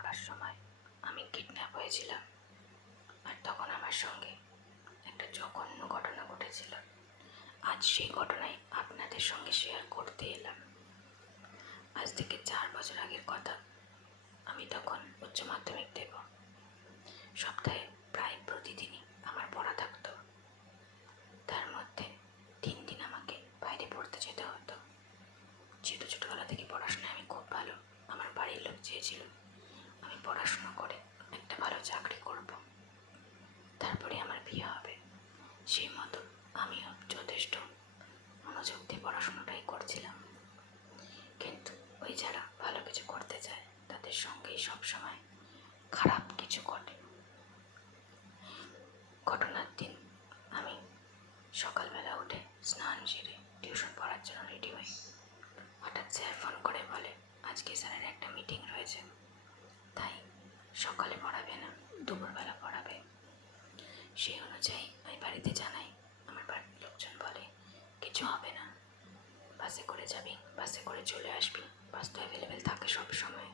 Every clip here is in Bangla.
পড়ার সময় আমি কিডন্যাপ হয়েছিলাম, আর তখন আমার সঙ্গে একটা জঘন্য ঘটনা ঘটেছিল। আজ সেই ঘটনাই আপনাদের সঙ্গে শেয়ার করতে এলাম। আজ থেকে 4 বছর আগের কথা। আমি তখন উচ্চ মাধ্যমিক দেব। সপ্তাহে প্রায় প্রতিদিনই আমার পড়া থাকতো। তার মধ্যে 3 দিন আমাকে বাইরে পড়তে যেতে হতো। যেহেতু ছোটবেলা থেকে পড়াশোনায় আমি খুব ভালো, আমার বাড়ির লোক চেয়েছিল আমি পড়াশোনা করে একটা ভালো চাকরি করব, তারপরে আমার বিয়ে হবে। সেই মতো আমিও যথেষ্ট মনোযোগ দিয়ে পড়াশোনাটাই করছিলাম। কিন্তু ওই যারা ভালো কিছু করতে চায় তাদের সঙ্গেই সবসময় খারাপ কিছু ঘটে। ঘটনার দিন আমি সকালবেলা উঠে স্নান সেরে টিউশন পড়ার জন্য রেডি হই। হঠাৎ স্যার ফোন করে বলে, আজকে স্যারের একটা মিটিং রয়েছে, তাই সকালে পড়াবে না, দুপুরবেলা পড়াবে। সেই অনুযায়ী আমি বাড়িতে জানাই। আমার বাড়ির লোকজন বলে, কিছু হবে না, বাসে করে যাবি, বাসে করে চলে আসবি, বাস তো অ্যাভেলেবেল থাকে সব সময়,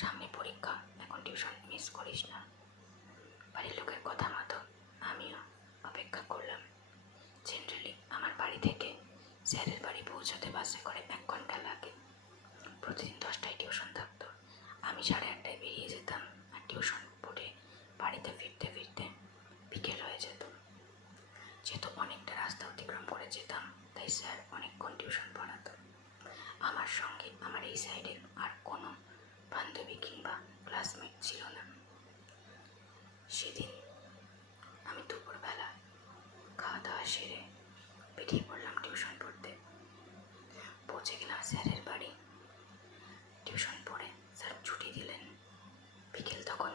সামনে পরীক্ষা, এখন টিউশন মিস করিস না। বাড়ির লোকের কথা মতো আমিও অপেক্ষা করলাম। জেনারেলি আমার বাড়ি থেকে স্যারের বাড়ি পৌঁছাতে বাসে করে 1 ঘন্টা লাগে। প্রতিদিন 10টায় টিউশন থাকতো। আমি 8:30টায় বেরিয়ে যেতাম, আর টিউশন পড়ে বাড়িতে ফিরতে ফিরতে বিকেল হয়ে যেত। যেহেতু অনেকটা রাস্তা অতিক্রম করে যেতাম, তাই স্যার অনেকক্ষণ টিউশন পড়াতো। আমার সঙ্গে আমার এই সাইডের আর কোনো বান্ধবী কিংবা ক্লাসমেট ছিল না। সেদিন আমি দুপুরবেলা খাওয়া দাওয়া সেরে বেরিয়ে পড়লাম টিউশন পড়তে। পৌঁছে গেলাম স্যারের বাড়ি। টিউশন পড়ে স্যার ছুটি দিলেন। বিকেল তখন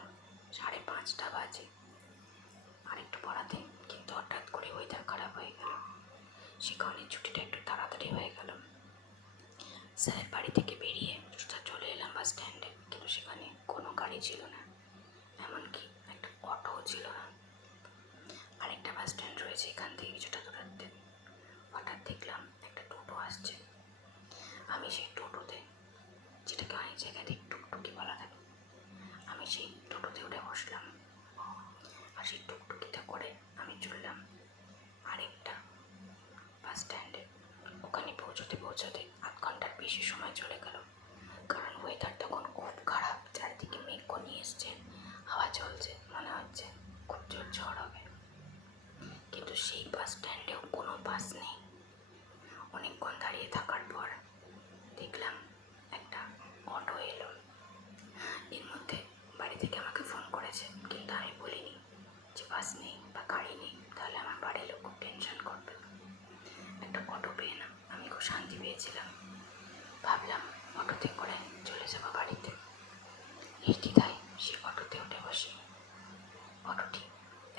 5:30 বাজে। আরেকটু পড়াতেন, কিন্তু হঠাৎ করে ওয়েদার খারাপ হয়ে গেল, সে কারণে ছুটিটা একটু তাড়াতাড়ি হয়ে গেল। স্যারের বাড়ি থেকে বেরিয়ে সোজা চলে এলাম বাস স্ট্যান্ডে, কিন্তু সেখানে কোনো গাড়ি ছিল না, এমনকি একটা অটোও ছিল না। আরেকটা বাস স্ট্যান্ড রয়েছে এখান থেকে কিছুটা দূরত্বে। হঠাৎ দেখলাম একটা টোটো আসছে। আমি সেই টোটোতে, যেটাকে অনেক জায়গাতে টুকটুকি বলা থাকে, আমি সেই টোটোতে উঠে বসলাম। আর সেই টুকটুকিতে করে আমি চললাম আরেকটা বাস স্ট্যান্ডে। ওখানে পৌঁছতে পৌঁছতে 8 ঘন্টার বেশি সময় চলে গেল, কারণ ওয়েদার তখন খুব খারাপ, চারিদিকে মেঘ ঘনিয়ে এসছে, হাওয়া চলছে, মনে হচ্ছে খুব জোর ঝড় হবে। কিন্তু সেই বাস স্ট্যান্ডেও কোনো বাস নেই। অনেকক্ষণ দাঁড়িয়ে থাকার পর দেখলাম একটা অটো এলো। এর মধ্যে বাড়ি থেকে আমাকে ফোন করেছে, কিন্তু আমি বলিনি যে বাস নেই বা গাড়ি নেই, তাহলে আমার বাড়ির লোক খুব টেনশন করবে। একটা অটো পেয়ে না আমি খুব শান্তি পেয়েছিলাম। ভাবলাম অটোতে করে চলে যাবো বাড়িতে। নির্দ্বিধায় সেই অটোতে উঠে বসি। অটোটি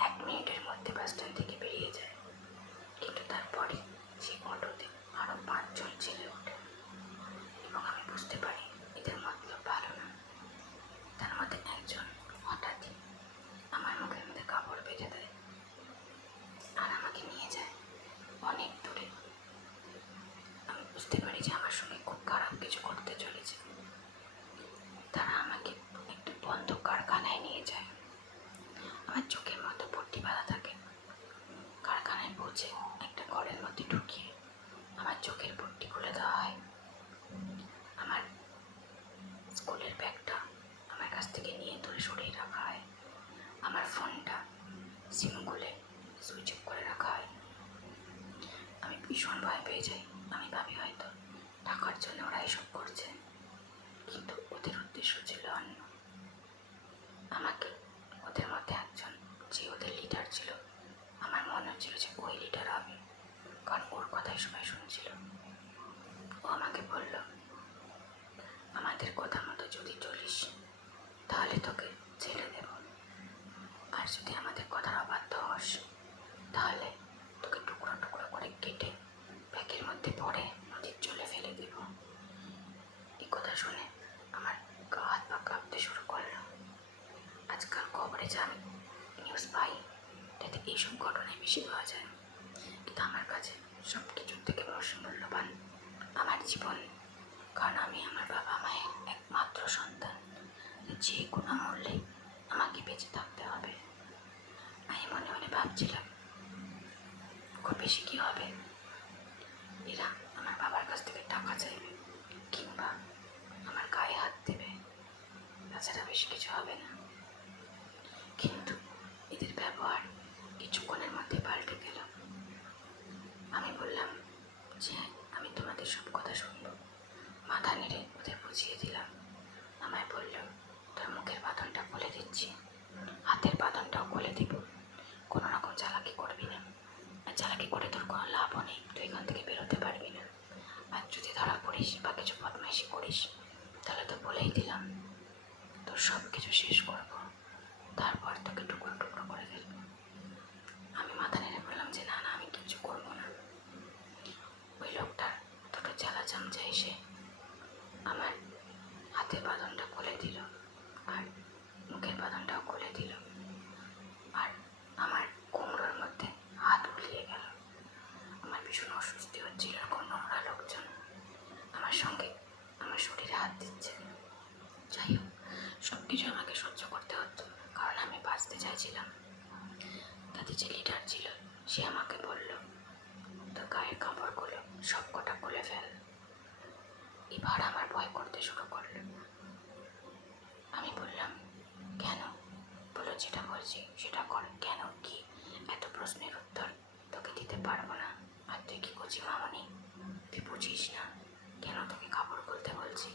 1 মিনিটের মধ্যে বাস স্ট্যান্ড থেকে বেরিয়ে যায়, কিন্তু তারপরে সেই অটোতে আরও 5 জন ছেলে ওঠে, এবং আমি বুঝতে পারি এদের মতলব ভালো না। তার মধ্যে একজন হঠাৎই আমার মুখের মধ্যে কাপড় বেঁধে দেয় আর আমাকে নিয়ে যায় অনেক দূরে। আমি বুঝতে পারি যে আমার সঙ্গে খুব খারাপ কিছু করতে চলেছে। তারা আমাকে একটা বন্ধ কারখানায় নিয়ে যায়। আমার চোখের মধ্যে পট্টি বাঁধা থাকে। কারখানায় পৌঁছে একটা ঘরের মধ্যে ঢুকিয়ে আমার চোখের পট্টি খুলে দেওয়া হয়। আমার স্কুলের ব্যাগটা আমার কাছ থেকে নিয়ে দূরে সরিয়ে রাখা হয়। আমার ফোনটা সিম খুলে সুইচ অফ করে রাখা হয়। আমি ভীষণ ভয় পেয়ে যাই। আমি ভাবি হয়তো টাকার জন্য ওরা এসব করছে, কিন্তু ওদের উদ্দেশ্য ছিল অন্য। আমাকে ওদের মধ্যে একজন, যে ওদের লিডার ছিল, আমার মনে হচ্ছিল যে ওই লিডার হবে, কারণ ওর কথাই সবাই শুনছিল। ও আমাকে বলল, আমাদের কথা মতো যদি চলিস তাহলে তোকে ছেড়ে দেব, আর যদি আমাদের কথার অবাধ্য হস তাহলে তোকে টুকরো টুকরো করে কেটে ব্যাগের মধ্যে ভরে নদীর জলে ফেলে দেব। এই কথা শুনে আমার গা হাত পা কাঁপতে শুরু করলো। আজকাল খবরে যা আমি নিউজ পাই, তাতে এইসব ঘটনায় বেশি পাওয়া যায়, কিন্তু আমার কাছে সব কিছুর থেকে বেশি মূল্যবান আমার জীবন। কারণ আমি আমার বাবা মায়ের একমাত্র সন্তান। যে কোনো মূল্যে আমাকে বেঁচে থাকতে হবে। আমি মনে মনে ভাবছিলাম, খুব বেশি কী হবে, এরা আমার বাবার কাছ থেকে টাকা চাইবে কিংবা আমার গায়ে হাত দেবে, তাছাড়া বেশি কিছু হবে না। কিন্তু এদের ব্যবহার কিছুক্ষণের মধ্যে পাল্টে গেল। আমি বললাম যে আমি তোমাদের সব কথা শুনবো। মাথা নেড়ে ওদের বুঝিয়ে দিলাম। আমায় বলল, তোর মুখের বাঁধনটা খুলে দিচ্ছি, হাতের বাঁধনটাও খুলে দিব, কোনো রকম চালাকি করবি না, আর চালাকি করে তোর কোনো লাভও নেই, তুই এখান থেকে বেরোতে পারবি না। আর যদি ধরা পড়িস বা কিছু বদমাইশি করিস তাহলে তো বলেই দিলাম তোর সব কিছু শেষ করবো, তারপর তোকে টুকরো টুকরো করে ফেলবো। আমি মাথা নেড়ে বললাম যে না না, আমি কিছু করবো না। ওই লোকটার দুটো চালা চামচা এসে আমার হাতের বাঁধনটা খুলে দিল আর মুখের বাঁধনটাও খুলে দিল, আর আমার কোমরের মধ্যে হাত বুলিয়ে গেল। আমার ভীষণ অস্বস্তি হচ্ছিল, এরকম নোংরা লোকজন আমার সঙ্গে আমার শরীরে হাত দিচ্ছে। যাই হোক, সব কিছু আমাকে সহ্য করতে হতো, কারণ আমি বাঁচতে চাইছিলাম। তাদের যে লিডার ছিল সে আমাকে বলল, তোর গায়ের কাপড়গুলো সব কটা খুলে ফেল। এবার আমার ভয় করতে শুরু করলো। আমি বললাম, কেন? বললো, যেটা বলছি সেটা কর। কেন, কি? এত প্রশ্নের উত্তর তোকে দিতে পারবো না। আর তুই কি করছি মামনি, তুই বুঝিস না কেন তোকে কাপড় খুলতে বলছি?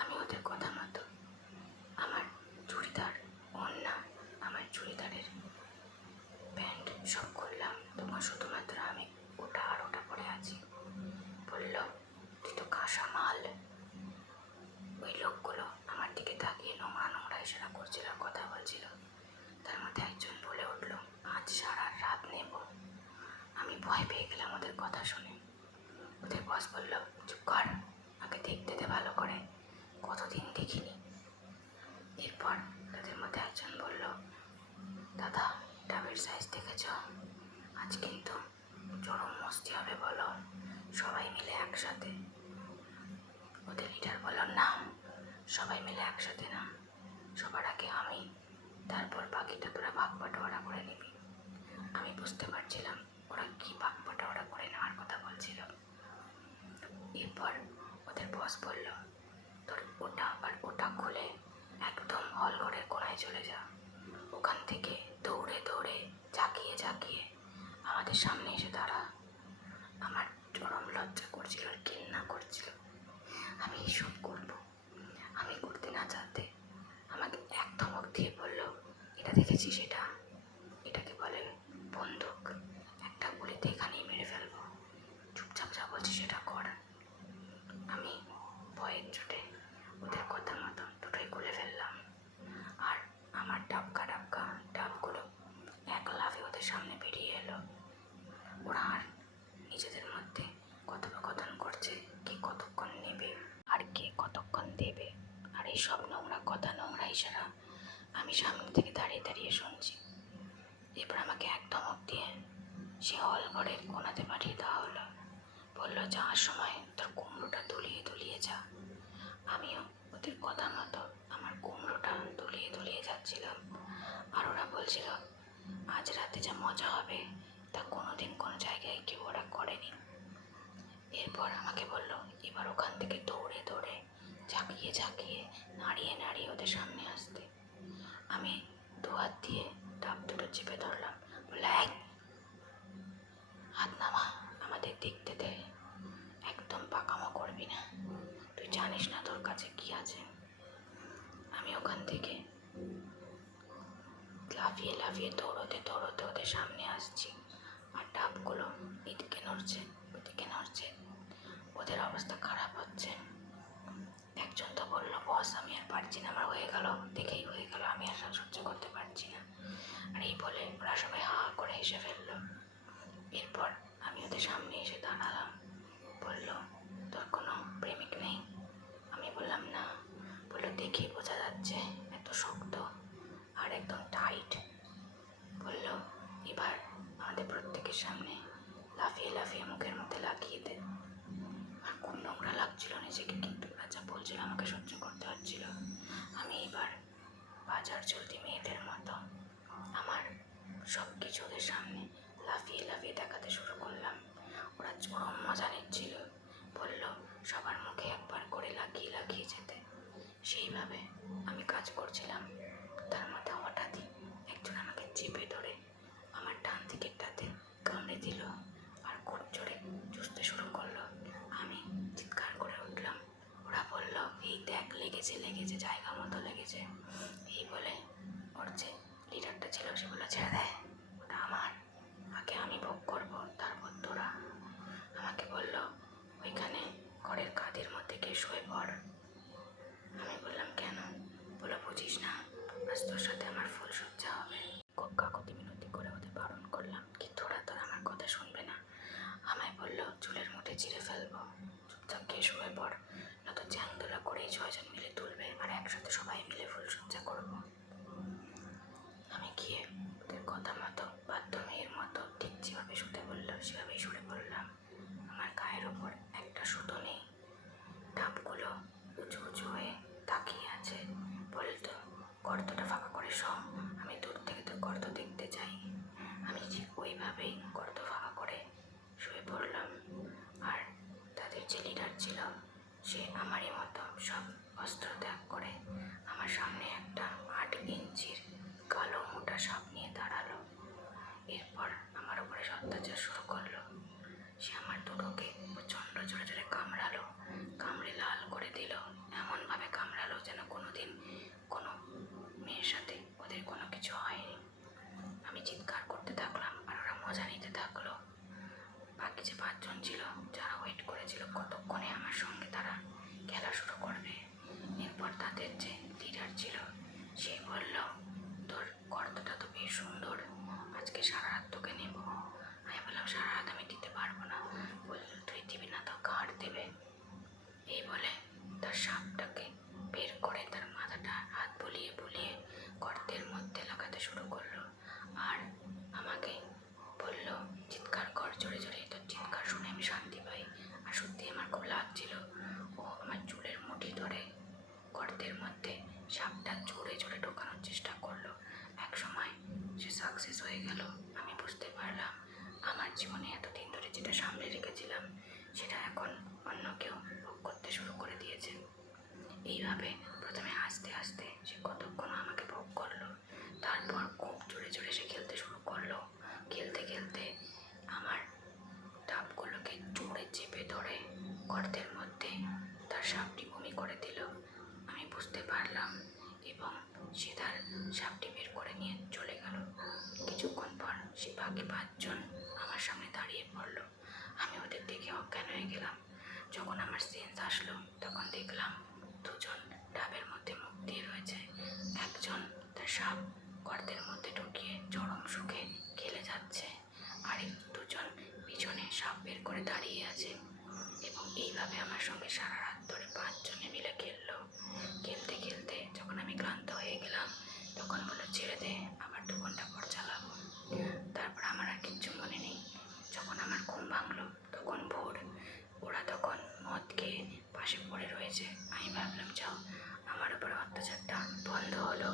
আমি ওদের কথা মতো আমার চুড়িদার, ওড়না, আমার চুড়িদারের প্যান্ট সব করলাম, তখন শুধুমাত্র আমি ওটা আর ওটা পরে আছি। বলল, তুই তো কাঁসা মাল। ওই লোকগুলো আমার দিকে তাকিয়ে নোংরা নোংরা ইশারা করছিল, কথা বলছিল। তার মধ্যে একজন বলে উঠল, আজ সারা রাত নেব। আমি ভয় পেয়ে গেলাম ওদের কথা শুনে। ওদের বস বলল, চুপ কর, আগে দেখতে দে ভালো করে, কতদিন দেখিনি। এরপর তাদের মধ্যে একজন বলল, দাদা ডাবের সাইজ দেখেছ? আজ কিন্তু চরম মস্তি হবে, বলো সবাই মিলে একসাথে। ওদের লিডার বলল, না সবাই মিলে একসাথে না, সবার আগে আমি, তারপর বাকিটা তোরা ভাগ বাটোয়ারা করে নিবি। আমি বুঝতে পারছিলাম ওরা কি ভাগ বাটোয়ারা করে নেওয়ার কথা বলছিল। এরপর ওদের বস বলল, তোর ওটা আর ওটা খুলে একদম হল ঘরের কোণায় চলে যা, ওখান থেকে দৌড়ে দৌড়ে ঝাঁকিয়ে ঝাঁকিয়ে আমাদের সামনে এসে দাঁড়া। আমার চরম লজ্জা করছিল আর ঘৃণা করছিল। আমি এইসব করবো, আমি করতে না চাইতে আমাকে এক ধমক দিয়ে বলল, এটা দেখেছি সেটা, এটাকে বলে বন্দুক, একটা গুলিতে এখানেই মেরে ফেলবো, চুপচাপ যা বলছি সেটা কর। আমি ভয়ের চোটে ওদের কথা মতো দুটোই খুলে ফেললাম, আর আমার ডাবকা ডাবকা ডাবগুলো এক লাফে ওদের সামনে বেরিয়ে এলো। ওরা আর নিজেদের মধ্যে কথোপকথন করছে, কে কতক্ষণ নেবে আর কে কতক্ষণ দেবে, আর এই সব নোংরা কথা, নোংরা ইশারা আমি সামনে থেকে দাঁড়িয়ে দাঁড়িয়ে শুনছি। এরপর আমাকে এক ধমক দিয়ে সে হল ঘরের কোণাতে পাঠিয়ে দেওয়া হলো। বললো, যাওয়ার সময় তোর কুমড়োটা দুলিয়ে দুলিয়ে যা। আমিও ওদের কথা মতো আমার কুমড়োটা দুলিয়ে দুলিয়ে যাচ্ছিলাম, আর ওরা বলছিল আজ রাতে যা মজা হবে তা কোনোদিন কোনো জায়গায় কেউ ওরা করেনি। এরপর আমাকে বললো, এবার ওখান থেকে দৌড়ে দৌড়ে ঝাঁকিয়ে ঝাঁকিয়ে নাড়িয়ে নাড়িয়ে ওদের সামনে আসতে। আমি দু হাত দিয়ে ডাব দুটো চেপে ধরলাম। বললো, এক হাত নামা, আমাদের দেখতে দে, একদম পাকামো করবি না, তুই জানিস না তোর কাছে কি আছে। আমি ওখান থেকে লাফিয়ে লাফিয়ে দৌড়োতে দৌড়োতে ওদের সামনে আসছি, আর ডাবগুলো এদিকে নড়ছে ওদিকে নড়ছে, ওদের অবস্থা খারাপ হচ্ছে। একজন তো বললো, বস আমি আর পারছি না, আমার হয়ে গেল, দেখেই হয়ে গেল, আমি আর সহ্য করতে পারছি না। আর এই বলে ওরা সবাই হা করে হেসে ফেললো। এরপর আমি ওদের সামনে এসে দাঁড়ালাম। বললো, তোর কোনো প্রেমিক নেই? আমি বললাম, না। বললো, দেখেই বোঝা যাচ্ছে এত শক্ত আর একদম টাইট। বললো, এবার আমাদের প্রত্যেকের সামনে লাফিয়ে লাফিয়ে মুখের মধ্যে লাগিয়ে দে। আর খুব নোংরা লাগছিল নিজেকে, কিন্তু ওরা যা বলছিল আমাকে সহ্য করতে হচ্ছিল। আমি কাজ করছিলাম, তার মধ্যে হঠাৎই একজন আমাকে চেপে ধরে আমার ডান দিকেরটাতে কামড়ে দিল আর খুব জোরে চুষতে শুরু করলো। আমি চিৎকার করে উঠলাম। ওরা বলল, এই দেখ লেগেছে লেগেছে, জায়গা মতো লেগেছে। এই বলে ওর যে লিডারটা ছিল সে বললো, ছেড়ে দেয়, ওটা আমার, আগে আমি ভোগ করবো, তারপর তোরা। আমাকে বলল, ওইখানে ঘরের কাঁধের মধ্যে গিয়ে শুয়ে পড়। আমি বললাম, কেন? বলে, বুঝিস না, আজ তোর সাথে আমার ফুলসজ্জা হবে। খুব কাকুতি মিনতি করে ওদের বারণ করলাম, কিন্তু ওরা তো আমার কথা শুনবে না। আমায় বলল, চুলের মুঠে চিরে ফেলবো, চুপচাপ গিয়ে শুয়ে পড়, নয়তো চ্যাংদোলা করেই 6 জন মিলে তুলবে আর একসাথে সবাই মিলে ফুলসজ্জা করবো। আমি গিয়ে ওদের কথা মতো বাধ্য মেয়ের মতো ঠিক যেভাবে শুতে বলল সেভাবেই শুয়ে পড়লাম। আমার গায়ের ওপর একটা সুতো নেই, ধাপগুলো উঁচু উঁচু হয়ে তাকিয়ে আছে। বলতো, গর্তটা ফাঁকা করে শো, আমি দূর থেকে তো গর্ত দেখতে চাই। আমি ঠিক ওইভাবেই গর্ত ফাঁকা করে শুয়ে পড়লাম। আর তাদের যে লিডার ছিল সে আমারই মতো সব অস্ত্র ত্যাগ করে আমার সামনে একটা 8 ইঞ্চির কালো মোটা সাপ নিয়ে দাঁড়ালো। এরপর আমার উপরে অত্যাচার শুরু করলো। সে আমার দুটোকে প্রচণ্ড জোরে জোরে কামড়ালো, কামড়ে লাল করে দিল। এমনভাবে কামড়ালো যেন কোনোদিন কোনো মেয়ের সাথে ওদের কোনো কিছু হয়নি। আমি চিৎকার করতে থাকলাম আর ওরা মজা নিতে থাকলো। বাকি যে 5 জন ছিল যারা ওয়েট করেছিল কতক্ষণে আমার সঙ্গে তারা খেলা শুরু করবে। এরপর তাদের যে লিডার ছিল সে বলল, তোর গর্তটা তো বেশ সুন্দর, আজকে সারা রাত তোকে নেব। আমি বললাম, সারা রাত আমি দিতে পারবো না। বলল, তুই দিবি না তো কার দেবে? এই বলে তার সাপটাকে বের করে তার মাথাটা হাত বুলিয়ে বুলিয়ে গর্তের মধ্যে লাগাতে শুরু করলো। আর আমাকে বলল, চিৎকার কর জোরে জোরে। তোর চিৎকার শুনে আমি শান্তি পাই। আর সত্যি আমার খুব লাগছিল। ও আমার চুলের মুঠি ধরে গর্তের মধ্যে সাপটা জোরে জোরে ঢোকানোর চেষ্টা করলো। এক সময় সে সাকসেস হয়ে গেল। আমি বুঝতে পারলাম আমার জীবনে এতদিন ধরে যেটা সামনে রেখেছিলাম সেটা এখন অন্য কেউ ভোগ করতে শুরু করে দিয়েছে। এইভাবে প্রথমে আস্তে আস্তে সে কতক্ষণ আমাকে ভোগ করলো, তারপর খুব জোরে জোরে সে খেলতে শুরু করলো। খেলতে খেলতে আমার ডাবগুলোকে জোরে চেপে ধরে গর্তের মধ্যে তার সাপটি বমি করে দিল। আমি বুঝতে পারলাম এবং সে তার সাপটি বের করে নিয়ে চলে গেল। কিছুক্ষণ পর সে বাকি 5 জন আমার সামনে দাঁড়িয়ে পড়ল। আমি ওদের দেখে অজ্ঞান হয়ে গেলাম। যখন আমার সেন্স আসলো তখন দেখলাম 2 জন ডাবের মধ্যে মুখ দিয়ে রয়েছে। একজন তার সাপ গর্তের মধ্যে ঢুকিয়ে চরম সুখে খেলে যাচ্ছে, আর 2 জন পিছনে সাপ বের করে দাঁড়িয়ে আছে। এবং এইভাবে আমার সঙ্গে সারা রাত ধরে 5 জনে মিলে খেললো। খেলতে খেলতে যখন আমি ক্লান্ত হয়ে গেলাম তখন বললো, ছেড়ে দে, আবার 2 ঘন্টা পর চালাবো। তারপর আমার আর কিচ্ছু মনে নেই। যখন আমার ঘুম ভাঙলো তখন ভোর। ওরা তখন মদ খেয়ে পাশে পড়ে রয়েছে। আমি ভাবলাম, যাও, আমার উপরে অত্যাচারটা বন্ধ হলো।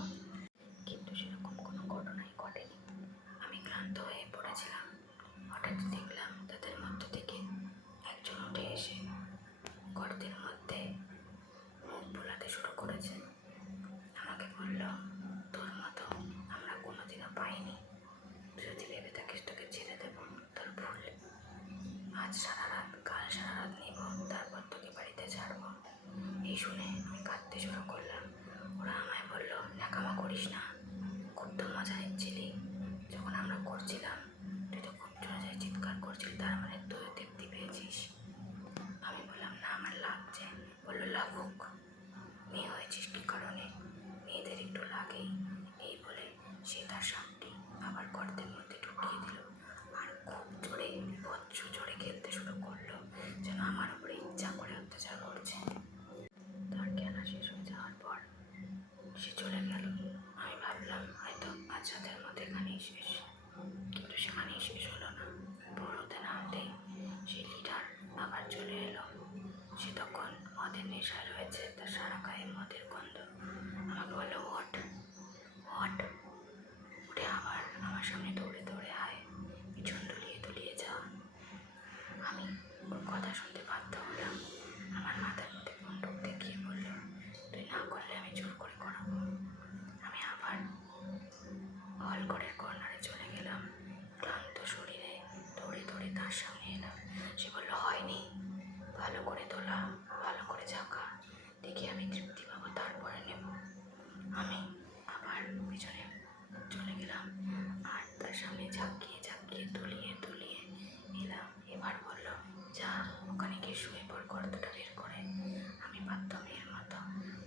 কিন্তু সেরকম কোনো ঘটনাই ঘটেনি। আমি ক্লান্ত হয়ে পড়েছিলাম। হঠাৎ দেখলাম তাদের মধ্য থেকে একজন উঠে এসে গর্তের মধ্যে মুখ বোলাতে শুরু করেছে। আমাকে বলল, তোর মতো আমরা কোনোদিনও পাইনি, তুই যদি ভেবে থাকিস তোকে ছেড়ে দেবো, তোর ভুল। আজ সারা রাত, কাল সারা রাত নেব, তারপর তোকে বাড়িতে ছাড়বো। এই শুনে আমি কাঁদতে শুরু করলাম। ওরা আমায় বলল, ন্যাকামো করিস না, খুব তো মজা নিচ্ছিলি। যখন আমরা করছিলাম তুই তো খুব জোরে জোরে চিৎকার করছিলি, তার মানে তুইও তৃপ্তি পেয়েছিস। আমি বললাম, না, আমার লাগছে। বললো, লাগুক, মেয়ে হয়েছিস কী কারণে, মেয়েদের একটু লাগেই। এই বলে সে তার সাপটি আবার গর্তের মধ্যে ঢুকিয়ে দিল আর খুব জোরে বজ্র জোরে খেলতে শুরু করলো, যেন আমার উপরে ইচ্ছা করে অত্যাচার করছে। তার খেলা শেষ হয়ে যাওয়ার পর সে চলে গেল। আমি ভাবলাম হয়তো আজ রাতের মধ্যে এখানেই শেষ, কিন্তু সেখানেই শেষ হলো না। ভোর হতে না হতেই সেই লিডার আবার চলে এলো। সে তখন মদের নেশায় রয়েছে, তার সারা গায়ে মদের গন্ধ। আমাকে বললো, ওঠ ওঠ, উঠে আবার আমার সামনে দৌড়ে দৌড়ে আয়, পিছন দুলিয়ে দুলিয়ে যা। আমি ওর কথা শুনতে বাধ্য হলাম। আমার মাথার মধ্যে বন্দুক দেখিয়ে বলল, তুই না করলে আমি জোর করে করাবো। গর্তটা বের করে আমি বাধ্য মেয়ের মতো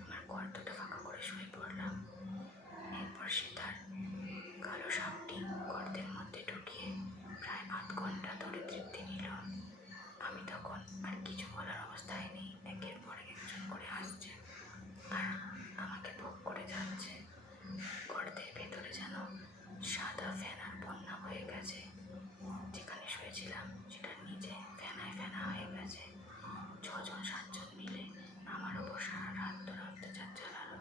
আমার গর্তটা ফাঁকা করে শুয়ে পড়লাম। এরপর সে তার কালো সাপটি গর্তের মধ্যে ঢুকিয়ে প্রায় 8 ঘন্টা ধরে তৃপ্তি নিল। আমি তখন আর কিছু বলার অবস্থায় নেই। একের পর একজন করে আসছে আর আমাকে ভোগ করে যাচ্ছে। গর্তের ভেতরে যেন সাদা ফেনার বন্যা হয়ে গেছে। যেখানে শুয়েছিলাম সেটার নিচে ফেনায় ফেনা হয়ে গেছে। 6-7 জন মিলে আমার ওপর সারা রাত ধরে অত্যাচার চালালো।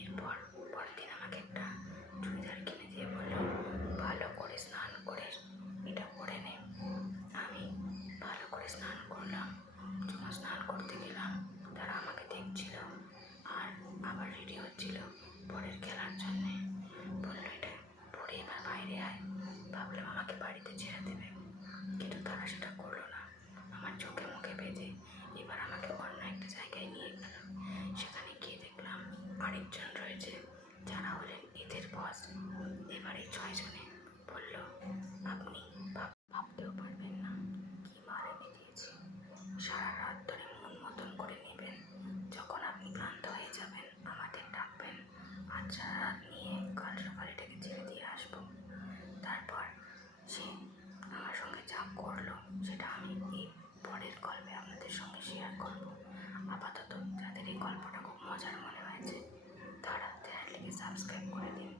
এরপর পরদিন আমাকে একটা চুড়িদার কিনে দিয়ে বলল, ভালো করে স্নান করে এটা পরে নে। আমি ভালো করে স্নান করলাম। যখন স্নান করতে গেলাম তারা আমাকে দেখছিল আর আবার রেডি হচ্ছিল পরের খেলার জন্যে। বললো, এটা পরে এবার বাইরে আয়। ভাবলাম আমাকে বাড়িতে ছেড়ে দেবে, কিন্তু তারা সেটা করলো না। আমার চোখে মুখে বেঁধে এবার আমাকে অন্য একটা জায়গায় নিয়ে গেল। সেখানে গিয়ে দেখলাম আরেকজন রয়েছে, যারা হলেন এদের বস। এবার এই 6 জনে বলল, আপনি ভাবতেও পারবেন না কি মার এনে দিয়েছি। সারা রাত ধরে মন মতন করে নেবেন, যখন আপনি ক্লান্ত হয়ে যাবেন আমাদের ডাকবেন, আজ সারা রাত নিয়ে কাল সকালে এটাকে ছেড়ে দিয়ে আসবো। তারপর সে আমার সঙ্গে যা করলো সেটা আমি এই পরের গল্পে আপনাদের সঙ্গে শেয়ার করব। আপাতত যাদের এই গল্পটা খুব মজার মনে হয়েছে তারা চ্যানেলটিকে সাবস্ক্রাইব করে দিন।